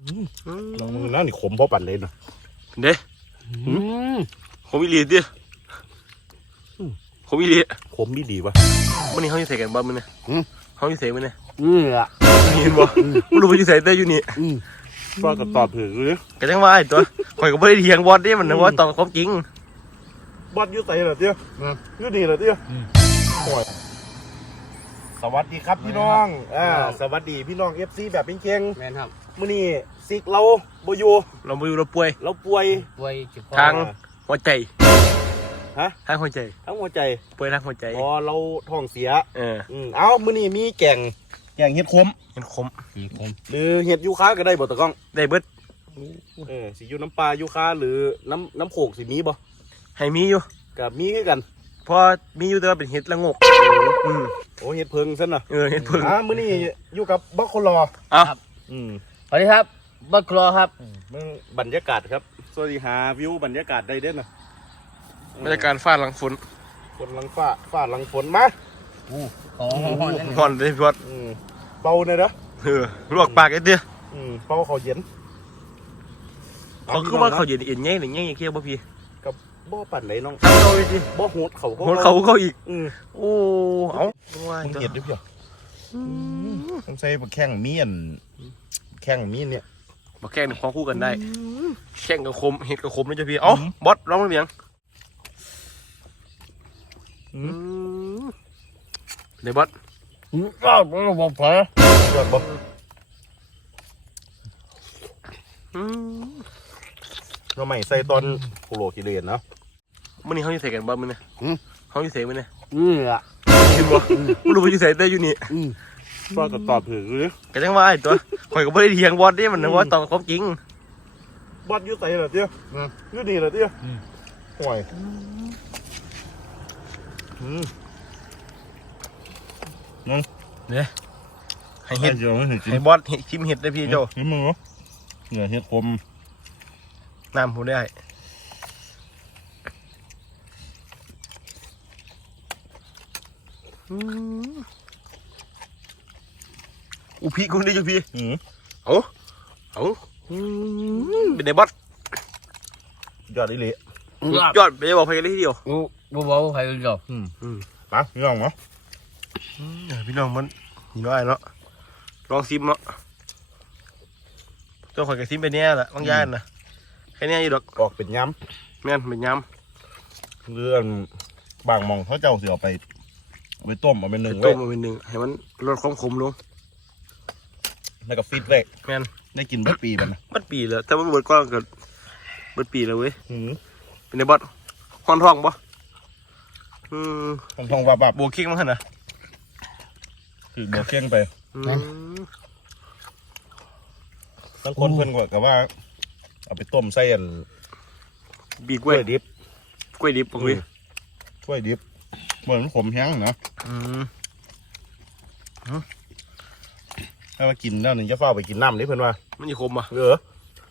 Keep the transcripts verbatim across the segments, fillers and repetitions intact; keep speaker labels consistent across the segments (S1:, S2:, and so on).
S1: ลองมือนั่นนี่ขมเพราะปั่นเลยนะ
S2: เด้ขมอีหลีดิขมอีหลี
S1: ขมดีดีวะ
S2: วันนี้เขาอยู่ใส่กันบ้างมั้ยเนี่ยเขาอยู่ใส่มั้ยเนี่ย
S3: นี่อ่ะ
S2: เห็นบ่ไม่รู้ว่าอยู่ใส่แต่อยู่นี่
S1: ก็กระตอบถือเลย
S2: ก็จังว่าไอ้ตัวข่อยก็ไม่ได้เถียงบอสนี่มันนะว่าตอบความจริง
S1: บอสอยู่ใส่เหรอเตี้ยอยู่ดีเหรอเตี้ยสวัสดีครับพี่น้องอ่าสวัสดีพี่น้องเอฟซีแบบเป็นเก่ง
S3: แม่นครับ
S1: มื้อนี้ซิกเราบ่อยู่
S2: เราบ่อยู่เราป่วย
S1: เราป่วย
S3: ป่วย
S2: ทางหัวใจ
S1: ฮะ
S2: ทางหัวใจ
S1: ทางหัวใจ
S2: ป่วยทางหัวใจ
S1: อ๋อเราท้องเสีย
S2: เออ
S1: อืมเอ้ามื้อนี้มีแกงแกงเห็ดขม
S2: เห็ดขม
S3: สีขม
S1: หรือเห็ดยูคาก็ได้บ่ตะก้อง
S2: ได้เบิด
S1: เออสิอยู่น้ำปลายูคาหรือน้ำน้ำโขกสิมีบ่
S2: ให้มีอยู่
S1: กับมีคือกัน
S2: พอมีอยู่แต่ว่าเป็นเห็ดละงก
S1: อืมโอ้เห็ดเพิงซั่นน่ะ
S2: เออเห็ดเพิง
S1: อ่ามื้อนี้อยู่กับบักโคลอ
S2: ครับ
S1: อืม
S3: สวัสดีครับบักโคลอครับ
S1: มึงบรรยากาศครับสวัสดีหาวิวบรรยากาศได้เด่นน่ะ
S2: บรรยากาศฟ้าหลังฝน
S1: ฝนหลังฟ้าฟ้าหลังฝนมา
S3: อู้อ๋อ
S2: ฮ้อนเลยพี่วัด
S1: อืมเป่าเนี่ยเด้อ
S2: เออลวกปากไอ้เตี้ย
S1: อืมเป่าเขาเย็น
S2: เขาคือว่าเขาเย็นเอ็นแง่หรือแง่เคี้ยวบ่พี่
S1: กับบ่ปั่นไหนน้อง
S2: ตั้งเขาดิ
S1: บ่โหดเขา
S2: โหดเขาเขาอีก
S1: อืม
S2: โอ้เอา
S1: มึงเห็ดดิพี่ต้องใส่แข้งมีอันแข้งมีเนี่ย
S2: มาแข่งของคู่กันได้แข่งกับคมเห็ดกับคมนี่จ้ะพี่เอ้าบอสร้องเสียงเดี๋ยวบอส
S3: ก็บอกเผลอย
S1: อดบ่เราใหม่ใส่ตอนโคโลกิเลนเนาะ
S2: มื่อนี้เขาอยู่ใส่กันบ้างมั้ยเนี่ยเขาอยู่ใส่มั้ยเนี่ย
S3: นี่อ่ะ
S2: เห็นบ่ไม่รู้ว่าอยู่ใส่แต่อยู่นี่
S1: ก็กระตอบถือเลย
S2: ก็จังว่าไอ้ตัวข่อยก็ไม่ได้เถียงบอสนี่มันนะว่าตอบความจริง
S1: บอสอยู่ใส่เหรอเตี้ยอยู่ดีเหรอเตี้ยห่วยนั่น
S2: เนี่ยให้เห็ด
S1: เดี๋ยว
S2: ให้บอสเห็ดชิมเห็ดได้พี่โจ
S1: ชิมมึงเหรอเนี่ยเห็ดคม
S2: น้ำผมได้อุพี่คุณได้จุพี่เอาเอาเป็นไงบอส
S1: ยอดดิเลย
S2: ยอดไปบอกใครกันทีเดียว
S3: บ่บอกใครกันเดียว
S1: อืมอืมไปพี่น้องเนาะ
S2: พี่น้องมันนี่น้อยเนาะลองซิมเนาะตัวข่อยกับซิมไปเนี้ยแหละบางย่านนะแค่นี้อยู่ดอก
S1: ออกเป็นย้
S2: ำแม่นเป็นย้
S1: ำเรื่องบางมองเขาเจ้าเสือไปไปต้มเอาเป็นหนึ่ง
S2: ต้มเอาเป็นหนึ่งให้มันลดความขมลง
S1: แล้วก็ฟิตไว้
S2: แม่น
S1: ได้กินบัดปีมัน
S2: บัดปีแล้วแต่มันเบิดก้อนเกิดบัดปีแล้วเว้ยเป็นไงบอสห้อนท้องปะ
S1: อืมท้องท้องว่าแบบ
S2: บวกเคี่ยงมั้งนะ
S1: คือบวกเคี่ยงไปทั้งคนเพื่อนกว่ากับว่าเอาไปต้มใส่อัน
S2: บีกล้วย
S1: ดิบ
S2: กล้วยดิบปะพี่
S1: กล้วยดิบเหมือนผมแห้งเนาะถ้ามากินแล้วนี่จะเฝ้าไปกินน้ำนี่เพื่อนว่า
S2: มันจะขมอ่ะ
S1: เออ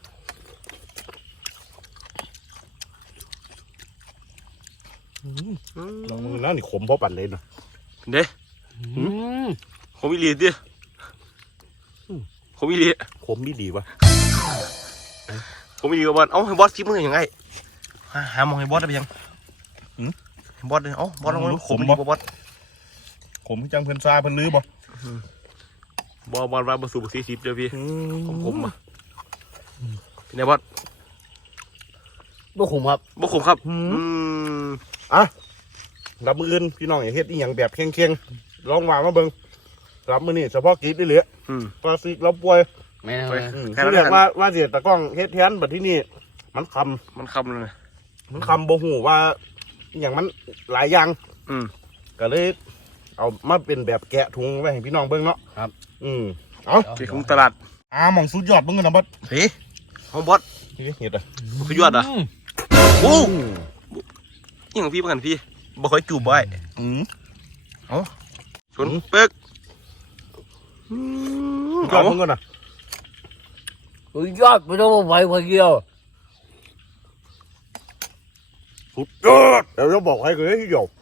S1: ลองมือนั่นนี่ขมเพราะปั่นเลยนะ
S2: เด้ขมอีหลีดิขมอีหลี
S1: ขมดีดีวะ
S2: ขมอีหลีกับบอสเอ้าให้บอสชิมมึงยังไงหามองให้บอสได้ยังบอสเลยเอ้าบอสลองขมดีบอส
S1: ขมจังเพื่อนซาเพื่อนลื้อบ่
S2: บอสบอสมาบอสสูบสีสิบเดี๋ยวพี่ขมขมอ่ะเป็นไงบอส
S3: บ่ขมครับ
S2: บ่ขมครับ
S1: อ่ะรับมืออื่นพี่น้องอย่าเฮ็ดอีหยังแบบเข่งๆลองวางมาเบิ่งรับมือนี่เฉพาะกีดได้เลยปลาซิกเราป่วย
S3: ไม่ได้
S1: คือเรียกว่าว่าเสียตะก้องเฮ็ดแทนแบบที่นี่มันค
S2: ำมันคำเลย
S1: มันคำโบหูว่าอย่างมันหลายอย่างก็เลยเอามาเป็นแบบแกะถุงไว้ให้พี่น้องเบิ่งเนาะ
S3: ครับ
S1: อืมเอา
S2: แกะถุงตลาด
S1: อ่าหม่องสุดยอดเบิ่งกันนะบอส
S2: เฮ้ยของบอส
S1: เฮ็ดอ่ะ
S2: สุดยอดอ่ะโอ้ยิ่งของพี่ประกันพี่บ่ค่อยจูบไว้
S1: อืม
S2: เอาชนเป๊ก
S1: เอาเพิ่งก่อนนะ
S3: ยอดไม่ต้องไปคนเดียว
S1: สุดยอดเดี๋ยวจะบอกให้เลยที่เดียว